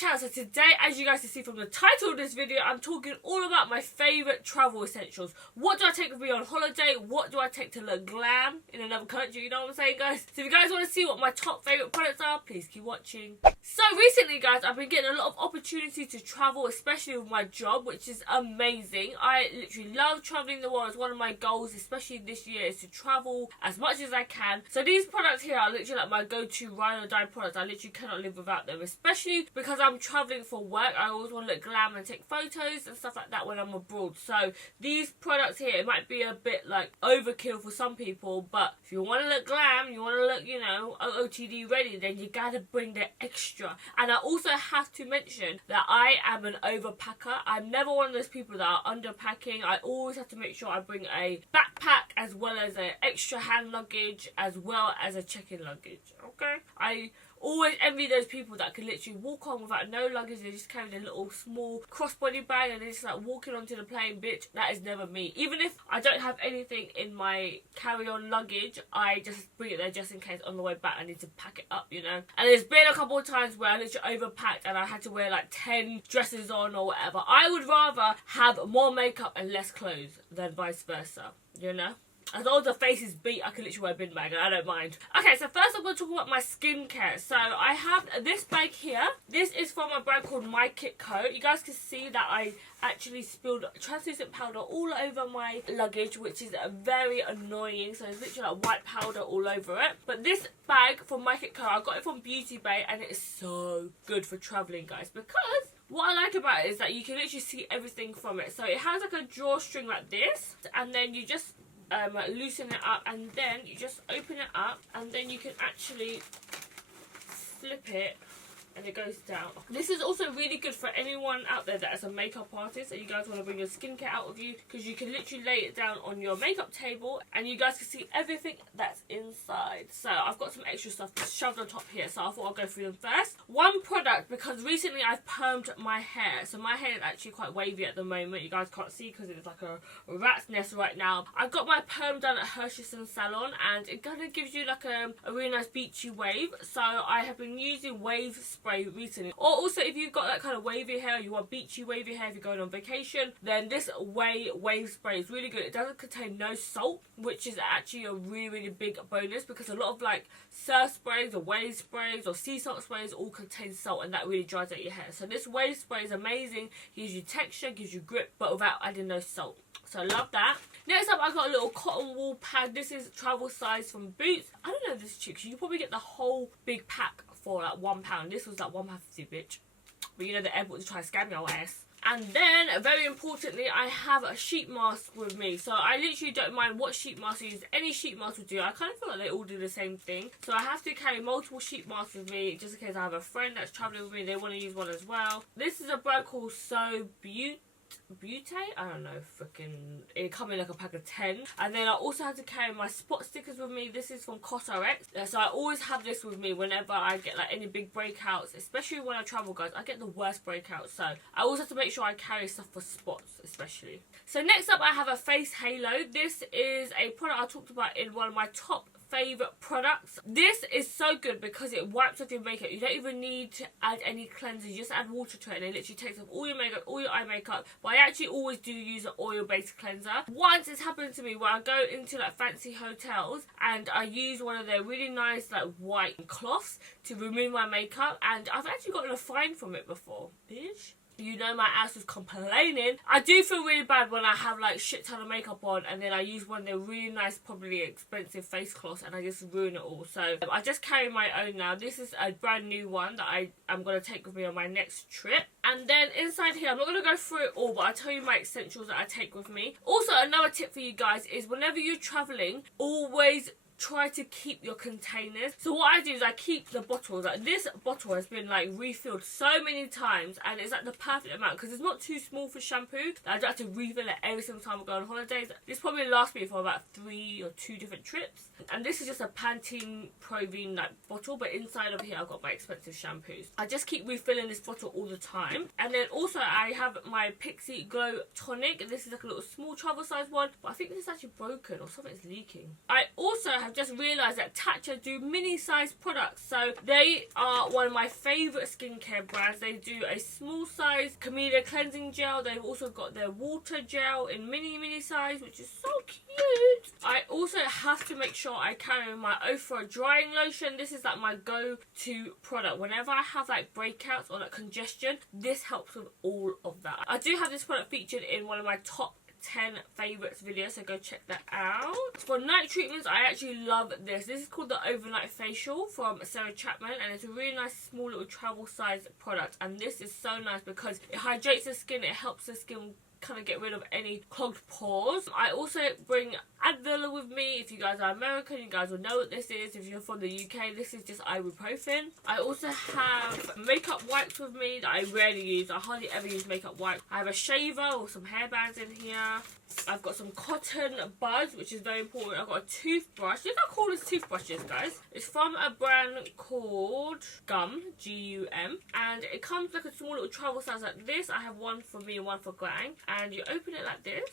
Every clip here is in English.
channel. So today, as you guys can see from the title of this video, I'm talking all about my favourite travel essentials. What do I take with me on holiday? What do I take to look glam in another country? You know what I'm saying, guys? So if you guys want to see what my top favourite products are, please keep watching. So recently, guys, I've been getting a lot of opportunity to travel, especially with my job, which is amazing. I literally love travelling the world. It's one of my goals, especially this year, is to travel as much as I can. So these products here are literally like my go-to ride or die products. I literally cannot live without them, especially because I'm travelling for work. I always want to look glam and take photos and stuff like that when I'm abroad. So these products here, it might be a bit like overkill for some people, but if you want to look glam, you want to look, you know, OOTD ready, then you gotta bring the extra. And I also have to mention that I am an overpacker. I'm never one of those people that are underpacking. I always have to make sure I bring a backpack as well as an extra hand luggage as well as a check-in luggage. Okay, I always envy those people that can literally walk on without no luggage. They just carry their little small crossbody bag and they're just like walking onto the plane. Bitch, that is never me. Even if I don't have anything in my carry-on luggage, I just bring it there just in case on the way back I need to pack it up, you know. And there's been a couple of times where I literally overpacked and I had to wear like 10 dresses on or whatever. I would rather have more makeup and less clothes than vice versa, you know. As long as the face is beat, I can literally wear a bin bag and I don't mind. Okay, so first I'm going to talk about my skincare. So I have this bag here. This is from a brand called My Kit Co. You guys can see that I actually spilled translucent powder all over my luggage, which is very annoying. So there's literally like white powder all over it. But this bag from My Kit Co, I got it from Beauty Bay and it is so good for travelling, guys, because what I like about it is that you can literally see everything from it. So it has like a drawstring like this, and then you just loosen it up, and then you just open it up, and then you can actually flip it and it goes down. This is also really good for anyone out there that is a makeup artist and you guys want to bring your skincare out with you, because you can literally lay it down on your makeup table and you guys can see everything that's inside. So I've got some extra stuff shoved on top here, so I thought I'll go through them first. One product, because recently I've permed my hair, so my hair is actually quite wavy at the moment. You guys can't see because it's like a rat's nest right now. I got my perm done at Hershey's Salon and it kind of gives you like a really nice beachy wave. So I have been using wave spray recently. Or also, if you've got that kind of wavy hair, you want beachy wavy hair if you're going on vacation, then this Ouai wave spray is really good. It doesn't contain no salt, which is actually a really big bonus, because a lot of like surf sprays or wave sprays or sea salt sprays all contain salt and that really dries out your hair. So this wave spray is amazing, gives you texture, gives you grip, but without adding no salt. So I love that. Next up, I got a little cotton wool pad. This is travel size from Boots. I don't know if this is cheap, you probably get the whole big pack for like £1. This was like £1.50, bitch. But you know, the airport to try to scam your ass. And then, very importantly, I have a sheet mask with me. So I literally don't mind what sheet mask I use. Any sheet mask will do. I kind of feel like they all do the same thing. So I have to carry multiple sheet masks with me, just in case I have a friend that's travelling with me, they want to use one as well. This is a brand called So Beauty, I don't know, freaking, it come in like a pack of 10. And then I also have to carry my spot stickers with me. This is from COSRX, so I always have this with me whenever I get like any big breakouts, especially when I travel, guys. I get the worst breakouts, so I always have to make sure I carry stuff for spots, especially. So next up, I have a face halo. This is a product I talked about in one of my top favourite products. This is so good because it wipes off your makeup. You don't even need to add any cleanser. You just add water to it and it literally takes off all your makeup, all your eye makeup. But I actually always do use an oil-based cleanser. Once it's happened to me where I go into like fancy hotels and I use one of their really nice like white cloths to remove my makeup, and I've actually gotten a fine from it before. Bitch. You know, my ass was complaining. I do feel really bad when I have like shit ton of makeup on and then I use one of their really nice, probably expensive face cloths and I just ruin it all. So I just carry my own now. This is a brand new one that I'm going to take with me on my next trip. And then inside here, I'm not going to go through it all, but I'll tell you my essentials that I take with me. Also, another tip for you guys is whenever you're travelling, always try to keep your containers. So what I do is I keep the bottles. Like this bottle has been like refilled so many times and it's like the perfect amount because it's not too small for shampoo. I don't have to refill it every single time I go on holidays. This probably lasts me for about 3 or 2 different trips. And this is just a Pantene Provine like bottle, but inside of here I've got my expensive shampoos. I just keep refilling this bottle all the time. And then also I have my Pixi Glow Tonic. This is like a little small travel size one, but I think this is actually broken or something's leaking. I also have I've just realised that Tatcha do mini-sized products. So they are one of my favourite skincare brands. They do a small size Camellia Cleansing Gel. They've also got their water gel in mini size, which is so cute. I also have to make sure I carry my Ofra drying lotion. This is like my go-to product. Whenever I have like breakouts or like congestion, this helps with all of that. I do have this product featured in one of my top 10 favourites videos, so go check that out. For night treatments, I actually love this. This is called the Overnight Facial from Chapman, and it's a really nice small little travel size product, and this is so nice because it hydrates the skin, it helps the skin kind of get rid of any clogged pores. I also bring Advil with me. If you guys are American, you guys will know what this is. If you're from the UK, this is just ibuprofen. I also have makeup wipes with me that I rarely use. I hardly ever use makeup wipes. I have a shaver or some hair bands in here. I've got some cotton buds, which is very important. I've got a toothbrush. Look how cool this toothbrush is, guys. It's from a brand called Gum, G-U-M. And it comes like a small little travel size like this. I have one for me and one for Gang. And you open it like this.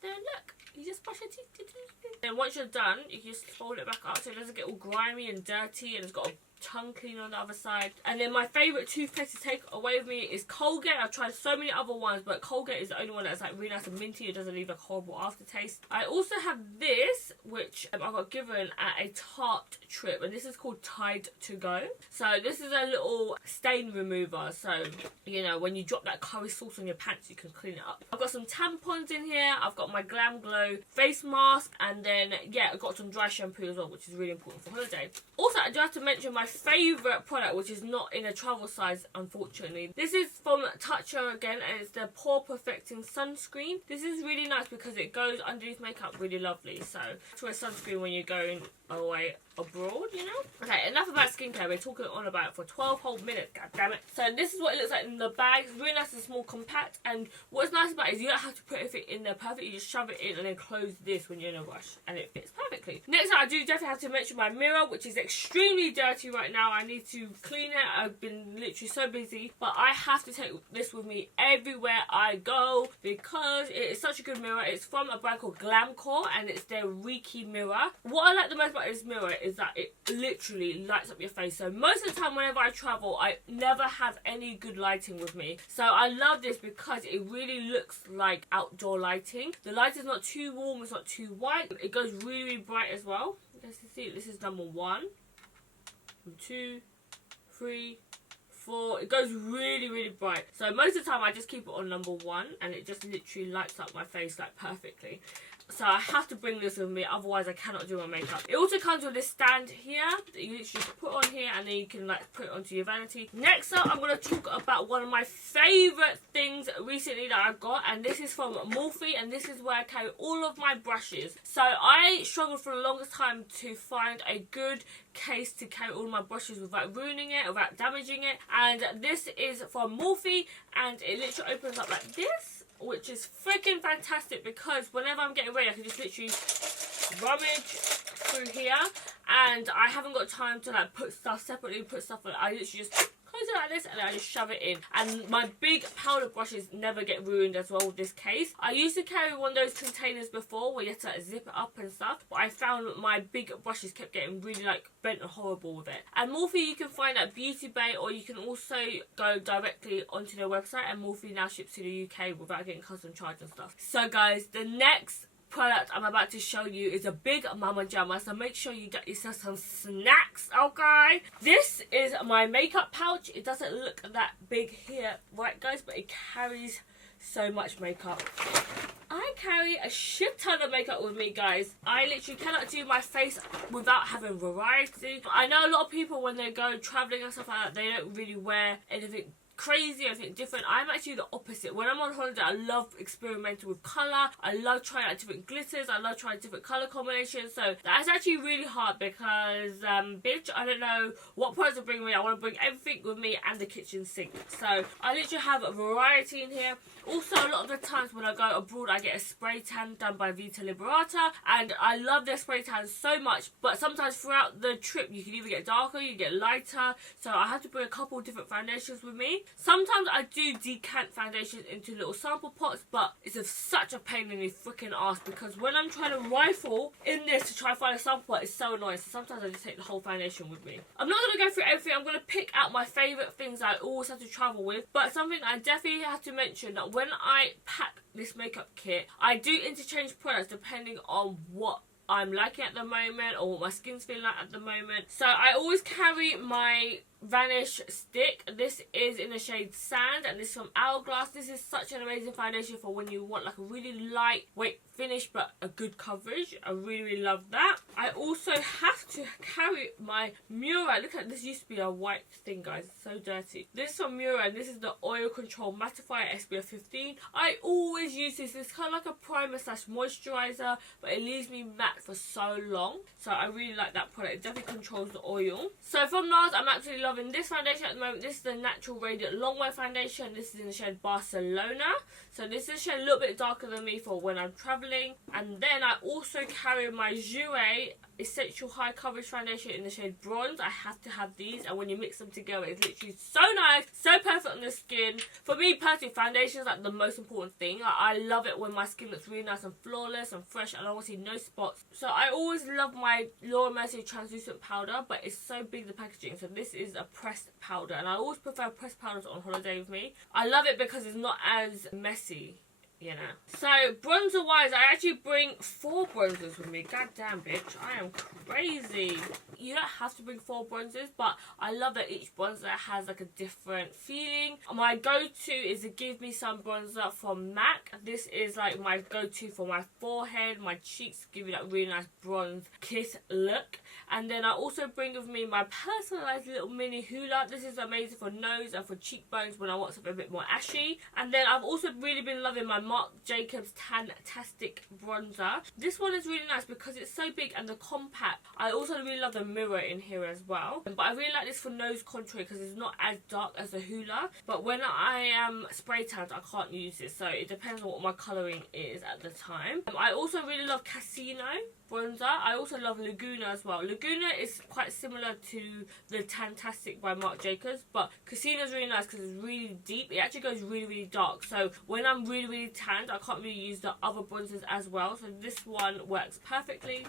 Then look, you just brush your teeth. Then once you're done, you can just fold it back up so it doesn't get all grimy and dirty, and it's got a tongue cleaner on the other side. And then my favourite toothpaste to take away with me is Colgate. I've tried so many other ones, but Colgate is the only one that's like really nice and minty. It doesn't leave a horrible aftertaste. I also have this, which I got given at a Tarte trip, and this is called Tide to Go. So this is a little stain remover, so you know when you drop that curry sauce on your pants, you can clean it up. I've got some tampons in here. I've got my Glamglow face mask, and then yeah, I've got some dry shampoo as well, which is really important for holiday. Also, I do have to mention my favourite product, which is not in a travel size, unfortunately. This is from Toucher again, and it's the Pore Perfecting Sunscreen. This is really nice because it goes underneath makeup really lovely. So to wear sunscreen when you're going away abroad, you know. Okay, enough about skincare. We're talking on about it for 12 whole minutes, god damn it. So this is what it looks like in the bag. It's really nice and small, compact, and what's nice about it is you don't have to put everything in there perfect. You just shove it in and then close this when you're in a rush, and it fits perfectly. Next up, I do definitely have to mention my mirror, which is extremely dirty right now. I need to clean it. I've been literally so busy, but I have to take this with me everywhere I go because it is such a good mirror. It's from a brand called Glamglow, and it's their Reiki mirror. What I like the most about this mirror is that it literally lights up your face. So most of the time whenever I travel, I never have any good lighting with me. So I love this because it really looks like outdoor lighting. The light is not too warm, it's not too white. It goes really, really bright as well. Let's see, this is number 1, 2, 3, 4. It goes really, really bright. So most of the time I just keep it on number 1, and it just literally lights up my face like perfectly. So I have to bring this with me, otherwise I cannot do my makeup. It also comes with this stand here that you literally just put on here, and then you can like put it onto your vanity. Next up, I'm going to talk about one of my favourite things recently that I got, and this is from Morphe, and this is where I carry all of my brushes. So I struggled for the longest time to find a good case to carry all my brushes without ruining it, without damaging it, and this is from Morphe, and it literally opens up like this, which is freaking fantastic because whenever I'm getting ready, I can just literally rummage through here, and I haven't got time to like put stuff separately, put stuff on it. I literally just close it like this and then I just shove it in, and my big powder brushes never get ruined as well with this case. I used to carry one of those containers before where you had to like, zip it up and stuff, but I found my big brushes kept getting really like bent and horrible with it. And Morphe you can find at Beauty Bay, or you can also go directly onto their website, and Morphe now ships to the UK without getting custom charge and stuff. So guys, the next product I'm about to show you is a big mama jammer, so make sure you get yourself some snacks, okay? This is my makeup pouch. It doesn't look that big here, right guys, but it carries so much makeup. I carry a shit ton of makeup with me, guys. I literally cannot do my face without having variety. I know a lot of people when they go traveling and stuff like that, they don't really wear anything crazy or anything different. I'm actually the opposite. When I'm on holiday, I love experimenting with colour. I love trying out different glitters. I love trying different colour combinations. So that's actually really hard because, bitch, I don't know what products to bring with me. I want to bring everything with me and the kitchen sink. So I literally have a variety in here. Also, a lot of the times when I go abroad, I get a spray tan done by Vita Liberata, and I love their spray tans so much. But sometimes throughout the trip, you can either get darker, you get lighter. So I have to bring a couple of different foundations with me. Sometimes I do decant foundations into little sample pots, but it's such a pain in the freaking ass because when I'm trying to rifle in this to try to find a sample pot, it's so annoying. So sometimes I just take the whole foundation with me. I'm not going to go through everything. I'm going to pick out my favourite things that I always have to travel with. But something I definitely have to mention, that when I pack this makeup kit, I do interchange products depending on what I'm liking at the moment or what my skin's feeling like at the moment. So I always carry my Vanish stick. This is in the shade Sand and this is from Hourglass. This is such an amazing foundation for when you want like a really lightweight finish but a good coverage. I really love that. I also have to carry my Murad. Look at this, used to be a white thing, guys. It's so dirty. This is from Murad. This is the Oil Control Mattifier SPF 15. I always use this. It's kind of like a primer slash moisturizer, but it leaves me matte for so long. So I really like that product. It definitely controls the oil. So from NARS, I'm absolutely loving this foundation at the moment. This is the Natural Radiant Longwear foundation. This is in the shade Barcelona. So this is a shade a little bit darker than me for when I'm traveling. And then I also carry my Jouer Essential High Coverage Foundation in the shade Bronze. I have to have these, and when you mix them together, it's literally so nice, so perfect on the skin. For me personally, foundation is like the most important thing. I love it when my skin looks really nice and flawless and fresh, and I want to see no spots. So I always love my Laura Mercier translucent powder, but it's so big, the packaging. So this is a pressed powder, and I always prefer pressed powders on holiday with me. I love it because it's not as messy, you know. So bronzer wise, I actually bring 4 bronzers with me. God damn, bitch, I am crazy. You don't have to bring 4 bronzers, but I love that each bronzer has like a different feeling. My go-to is to Give Me Some bronzer from MAC. This is like my go-to for my forehead, my cheeks, give you that really nice bronze kiss look. And then I also bring with me my personalized little mini Hoola. This is amazing for nose and for cheekbones when I want something a bit more ashy. And then I've also really been loving my Marc Jacobs Tan-Tastic bronzer. This one is really nice because it's so big and the compact. I also really love the mirror in here as well. But I really like this for nose contour because it's not as dark as the Hoola. But when I am spray tanned, I can't use this. So it depends on what my colouring is at the time. I also really love Casino bronzer. I also love Laguna as well. Laguna is quite similar to the Tan-Tastic by Marc Jacobs, but Casino is really nice because it's really deep. It actually goes really dark. So when I'm really tanned, I can't really use the other bronzers as well. So this one works perfectly.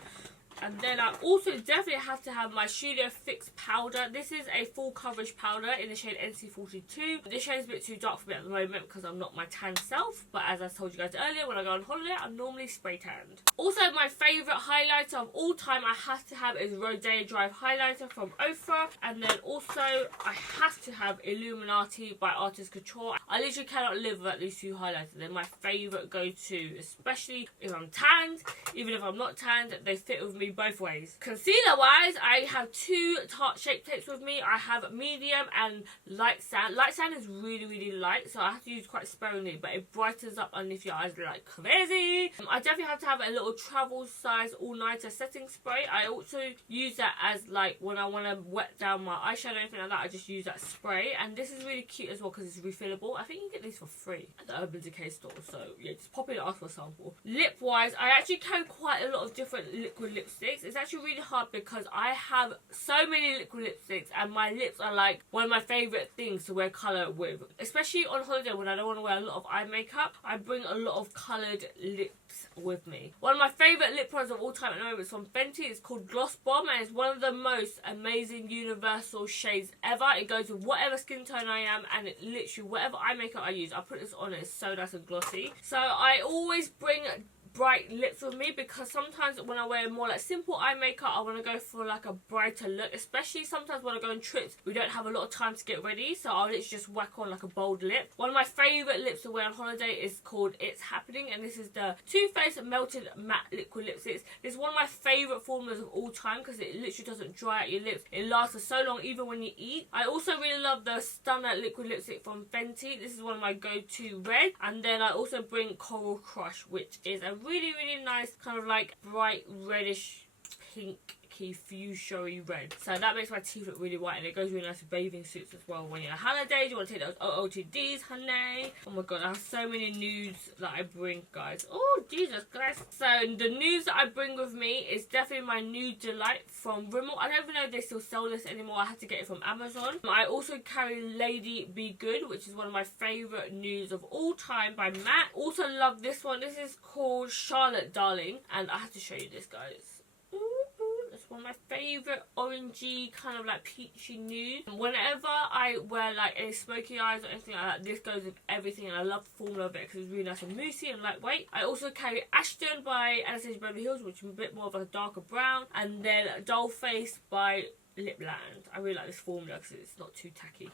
And then I also definitely have to have my Studio Fix powder. This is a full coverage powder in the shade NC42. This shade is a bit too dark for me at the moment because I'm not my tan self. But as I told you guys earlier, when I go on holiday, I'm normally spray tanned. Also, my favourite highlighter of all time I have to have is Rodeo Drive highlighter from Ofra. And then also, I have to have Illuminati by Artist Couture. I literally cannot live without these 2 highlighters. They're my favourite go-to, especially if I'm tanned. Even if I'm not tanned, they fit with me both ways. Concealer wise, I have 2 Tarte Shape Tapes with me. I have medium and light sand. Light sand is really light, so I have to use quite sparingly, but it brightens up underneath your eyes like crazy. I definitely have to have a little travel size all-nighter setting spray. I also use that as like when I want to wet down my eyeshadow or anything like that, I just use that spray. And this is really cute as well because it's refillable. I think you can get these for free at the Urban Decay store, so yeah, just pop in and ask for a sample. Lip wise, I actually carry quite a lot of different liquid lipsticks. It's actually really hard because I have so many liquid lipsticks and my lips are like one of my favourite things to wear colour with. Especially on holiday when I don't want to wear a lot of eye makeup, I bring a lot of coloured lips with me. One of my favourite lip products of all time at the moment is from Fenty. It's called Gloss Bomb and it's one of the most amazing universal shades ever. It goes with whatever skin tone I am and it literally whatever eye makeup I use, I put this on, it's so nice and glossy. So I always bring bright lips with me because sometimes when I wear more like simple eye makeup, I want to go for like a brighter look, especially sometimes when I go on trips we don't have a lot of time to get ready, so I'll literally just whack on like a bold lip. One of my favourite lips to wear on holiday is called It's Happening and this is the Too Faced Melted Matte Liquid Lipsticks. This is one of my favourite formulas of all time because it literally doesn't dry out your lips. It lasts for so long even when you eat. I also really love the Stunner Liquid Lipstick from Fenty. This is one of my go-to red. And then I also bring Coral Crush, which is a really nice kind of like bright reddish pink tacky fuchsia-y red. So that makes my teeth look really white, and it goes really nice with bathing suits as well. When you're on holidays, you want to take those OOTDs, honey. Oh my god, I have so many nudes that I bring, guys. Oh, Jesus Christ. So the nudes that I bring with me is definitely my Nude Delight from Rimmel. I don't even know if they still sell this anymore. I had to get it from Amazon. I also carry Lady Be Good, which is one of my favourite nudes of all time by MAC. Also love this one. This is called Charlotte Darling, and I have to show you this, guys. It's one of my favourite orangey kind of like peachy nude. Whenever I wear like any smoky eyes or anything like that, this goes with everything, and I love the formula of it because it's really nice and moussey and lightweight. I also carry Ashton by Anastasia Beverly Hills, which is a bit more of a darker brown, and then Dollface by Lipland. I really like this formula because it's not too tacky.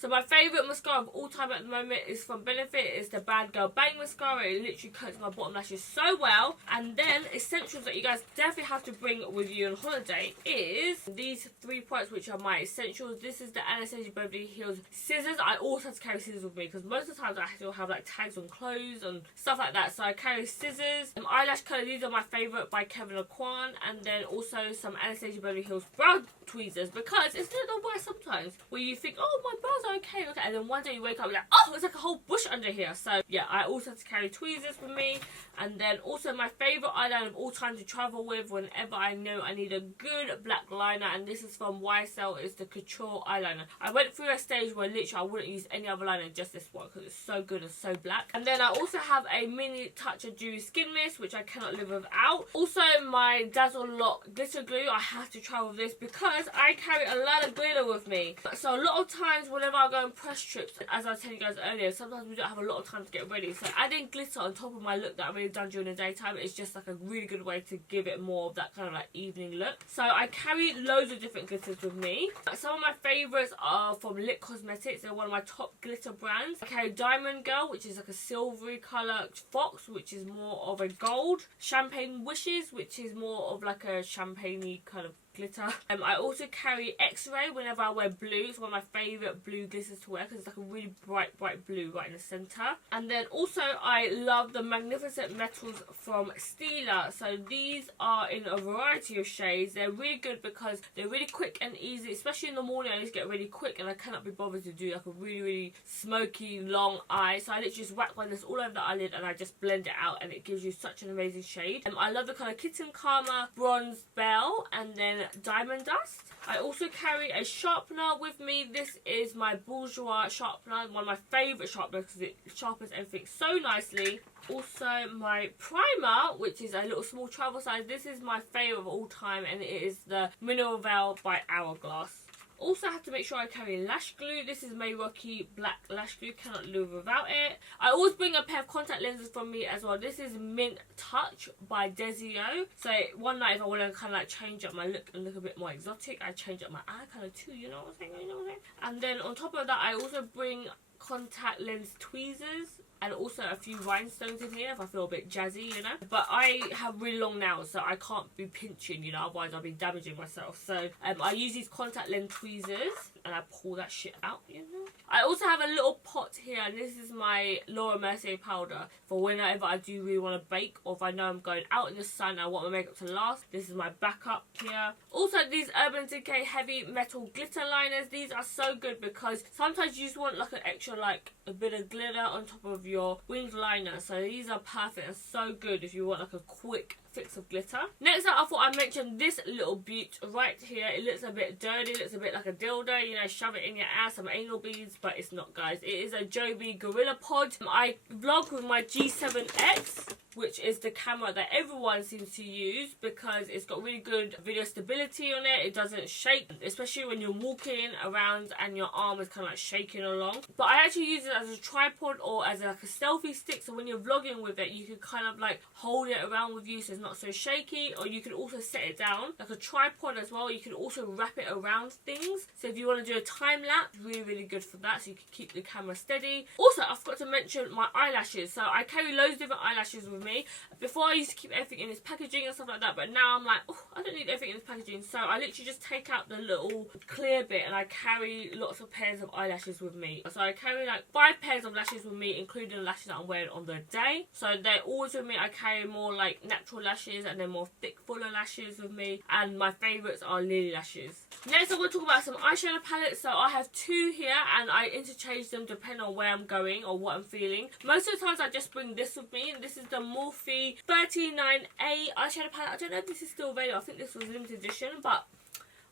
So my favourite mascara of all time at the moment is from Benefit. It's the Bad Girl Bang mascara. It literally coats my bottom lashes so well. And then essentials that you guys definitely have to bring with you on holiday is these 3 products, which are my essentials. This is the Anastasia Beverly Hills scissors. I also have to carry scissors with me because most of the times I still have like tags on clothes and stuff like that. So I carry scissors. Eyelash colour, these are my favourite by Kevyn Aucoin. And then also some Anastasia Beverly Hills brow tweezers, because it's the way sometimes where you think, oh, my brows are okay, and then one day you wake up and like, oh, it's like a whole bush under here. So yeah, I also have to carry tweezers with me. And then also my favourite eyeliner of all time to travel with whenever I know I need a good black liner, and this is from YSL. It's the Couture eyeliner. I went through a stage where literally I wouldn't use any other liner, just this one, because it's so good and so black. And then I also have a mini touch of dewy skin mist, which I cannot live without. Also my Dazzle Lock glitter glue. I have to travel with this because I carry a lot of glitter with me. So a lot of times whenever I go on press trips, as I was telling you guys earlier, sometimes we don't have a lot of time to get ready. So adding glitter on top of my look that I really done during the daytime is just like a really good way to give it more of that kind of like evening look. So I carry loads of different glitters with me. Some of my favourites are from Lit Cosmetics. They're one of my top glitter brands. I carry Diamond Girl, which is like a silvery colour. Fox, which is more of a gold. Champagne Wishes, which is more of like a champagne-y kind of glitter. I also carry X-Ray whenever I wear blue. It's one of my favourite blue glitters to wear because it's like a really bright blue right in the centre. And then also I love the Magnificent Metals from Stila. So these are in a variety of shades. They're really good because they're really quick and easy, especially in the morning. I just get really quick and I cannot be bothered to do like a really smoky long eye. So I literally just whack one of this all over the eyelid and I just blend it out, and it gives you such an amazing shade. I love the colour Kitten Karma, Bronze Bell, and then Diamond Dust. I also carry a sharpener with me. This is my Bourjois sharpener, one of my favourite sharpeners because it sharpens everything so nicely. Also my primer, which is a little small travel size. This is my favourite of all time, and it is the Mineral Veil by Hourglass. Also have to make sure I carry lash glue. This is Mayrocky black lash glue. Cannot live without it. I always bring a pair of contact lenses from me as well. This is Mint Touch by Desio. So one night if I want to kind of like change up my look and look a bit more exotic, I change up my eye colour too, you know what I'm saying? You know what I'm saying? And then on top of that, I also bring contact lens tweezers and also a few rhinestones in here if I feel a bit jazzy, you know. But I have really long nails, so I can't be pinching, you know, otherwise I'll be damaging myself. So I use these contact lens tweezers and I pull that shit out, you know. I also have a little pot here, and this is my Laura Mercier powder for whenever I do really want to bake, or if I know I'm going out in the sun and I want my makeup to last. This is my backup here. Also these Urban Decay heavy metal glitter liners. These are so good because sometimes you just want like an extra like a bit of glitter on top of your winged liner. So these are perfect and so good if you want like a quick fix of glitter. Next up, I thought I'd mention this little beaut right here. It looks a bit dirty, it looks a bit like a dildo, you know, shove it in your ass, some anal beads, but it's not, guys. It is a Joby Gorilla Pod. I vlog with my G7X, which is the camera that everyone seems to use because it's got really good video stability on it. It doesn't shake, especially when you're walking around and your arm is kind of like shaking along. But I actually use it as a tripod or as like a selfie stick, so when you're vlogging with it, you can kind of like hold it around with you so it's not so shaky, or you can also set it down like a tripod as well. You can also wrap it around things, so if you want to do a time lapse, really good for that, so you can keep the camera steady. Also, I forgot to mention my eyelashes. So I carry loads of different eyelashes with me. Before I used to keep everything in its packaging and stuff like that, but now I'm like, oh, I don't need everything in its packaging, so I literally just take out the little clear bit and I carry lots of pairs of eyelashes with me. So I carry like 5 pairs of lashes with me, including the lashes that I'm wearing on the day. So they're always with me. I carry more like natural lashes and then more thick, fuller lashes with me. And my favourites are lily lashes. Next, I'm going to talk about some eyeshadow palettes. So I have two here and I interchange them depending on where I'm going or what I'm feeling. Most of the times I just bring this with me. And this is the Morphe 39A eyeshadow palette. I don't know if this is still available. I think this was limited edition, but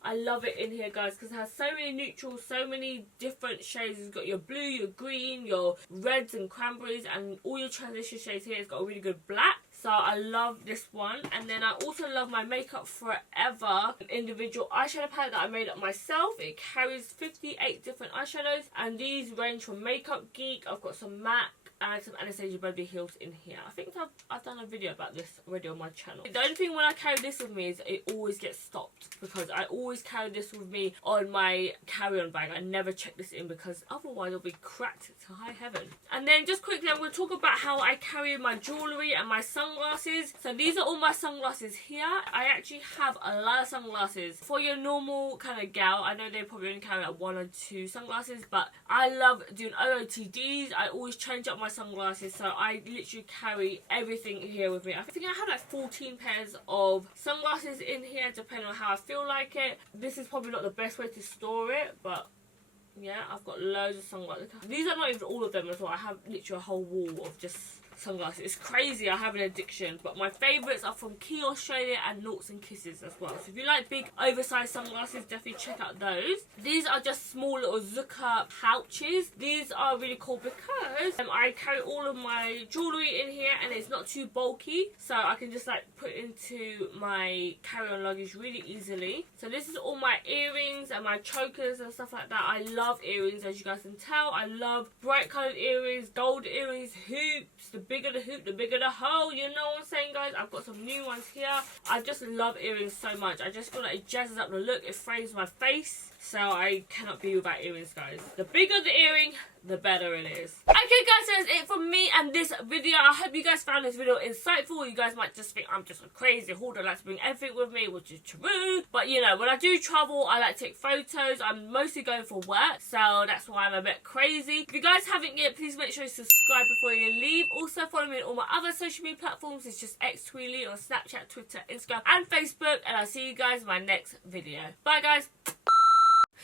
I love it in here, guys, because it has so many neutrals, so many different shades. It's got your blue, your green, your reds and cranberries, and all your transition shades here. It's got a really good black. So I love this one. And then I also love my Makeup Forever individual eyeshadow palette that I made up myself. It carries 58 different eyeshadows, and these range from Makeup Geek. I've got some MAC and some Anastasia Beverly Hills in here. I think I've done a video about this already on my channel. The only thing when I carry this with me is it always gets stopped, because I always carry this with me on my carry-on bag. I never check this in because otherwise it'll be cracked to high heaven. And then just quickly, I'm going to talk about how I carry my jewellery and my sunglasses. So these are all my sunglasses here. I actually have a lot of sunglasses. For your normal kind of gal, I know they probably only carry like 1 or 2 sunglasses, but I love doing OOTDs. I always change up my sunglasses, so I literally carry everything here with me. I think I have like 14 pairs of sunglasses in here, depending on how I feel like it. This is probably not the best way to store it, but yeah, I've got loads of sunglasses. These are not even all of them as well. I have literally a whole wall of just sunglasses. It's crazy. I have an addiction, but my favourites are from Key Australia and Noughts and Kisses as well. So if you like big oversized sunglasses, definitely check out those. These are just small little Zucca pouches. These are really cool because I carry all of my jewellery in here and it's not too bulky, so I can just like put it into my carry-on luggage really easily. So this is all my earrings and my chokers and stuff like that. I love earrings, as you guys can tell. I love bright coloured earrings, gold earrings, hoops. The bigger the hoop, the bigger the hole, you know what I'm saying, guys? I've got some new ones here. I just love earrings so much. I just feel like it jazzes up the look. It frames my face. So I cannot be without earrings, guys. The bigger the earring, the better it is. Okay, guys, so that's it from me and this video. I hope you guys found this video insightful. You guys might just think I'm just a crazy hoarder. I like to bring everything with me, which is true. But, you know, when I do travel, I like to take photos. I'm mostly going for work, so that's why I'm a bit crazy. If you guys haven't yet, please make sure you subscribe before you leave. Also, follow me on all my other social media platforms. It's just xTweely on Snapchat, Twitter, Instagram, and Facebook. And I'll see you guys in my next video. Bye, guys.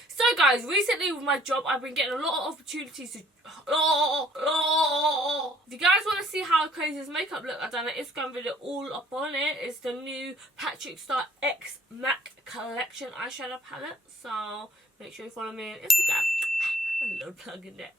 So guys, recently with my job, I've been getting a lot of opportunities to... If you guys want to see how crazy this makeup look, I've done an Instagram video all up on it. It's the new Patrick Star X MAC Collection eyeshadow palette. So make sure you follow me on Instagram. A little plug in there.